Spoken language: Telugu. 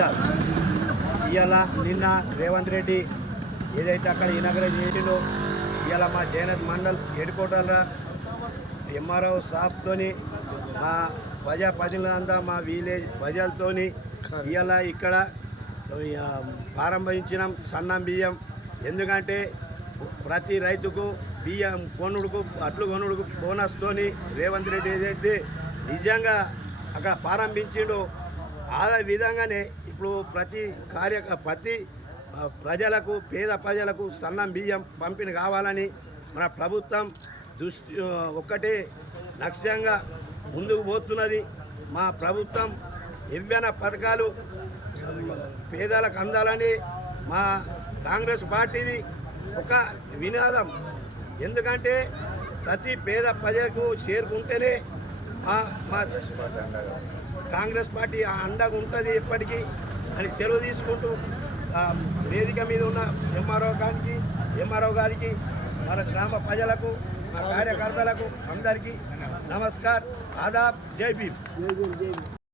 ఇవాళ నిన్న రేవంత్ రెడ్డి ఏదైతే అక్కడ ఇనాగ్రేట్ చేసిందో ఇవాళ మా జయనత్ మండల్ హెడ్కోటర్ల ఎంఆర్ఓ షాప్తోని మా ప్రజాప్రతినిధులంతా మా విలేజ్ ప్రజలతోని ఇవాళ ఇక్కడ ప్రారంభించినాం సన్నం బియ్యం. ఎందుకంటే ప్రతి రైతుకు బియ్యం కొనుడుకు అట్లు కొనుడుకు బోనస్తోని రేవంత్ రెడ్డి ఏదైతే నిజంగా అక్కడ ప్రారంభించిండో ఆ విధంగానే ఇప్పుడు ప్రతి ప్రజలకు పేద ప్రజలకు సన్నం బియ్యం పంపిణీ కావాలని మన ప్రభుత్వం ఒక్కటే లక్ష్యంగా ముందుకు పోతున్నది. మా ప్రభుత్వం ఏవైనా పథకాలు పేదలకు అందాలని మా కాంగ్రెస్ పార్టీది ఒక వినాదం. ఎందుకంటే ప్రతి పేద ప్రజలకు చేరుకుంటేనే మా కాంగ్రెస్ పార్టీ అండగా ఉంటుంది ఎప్పటికీ అని సెలవు తీసుకుంటూ వేదిక మీద ఉన్న ఎంఆర్ఓ గారికి మన గ్రామ ప్రజలకు మా కార్యకర్తలకు అందరికీ నమస్కార్, ఆదాబ్, జై భీమ్.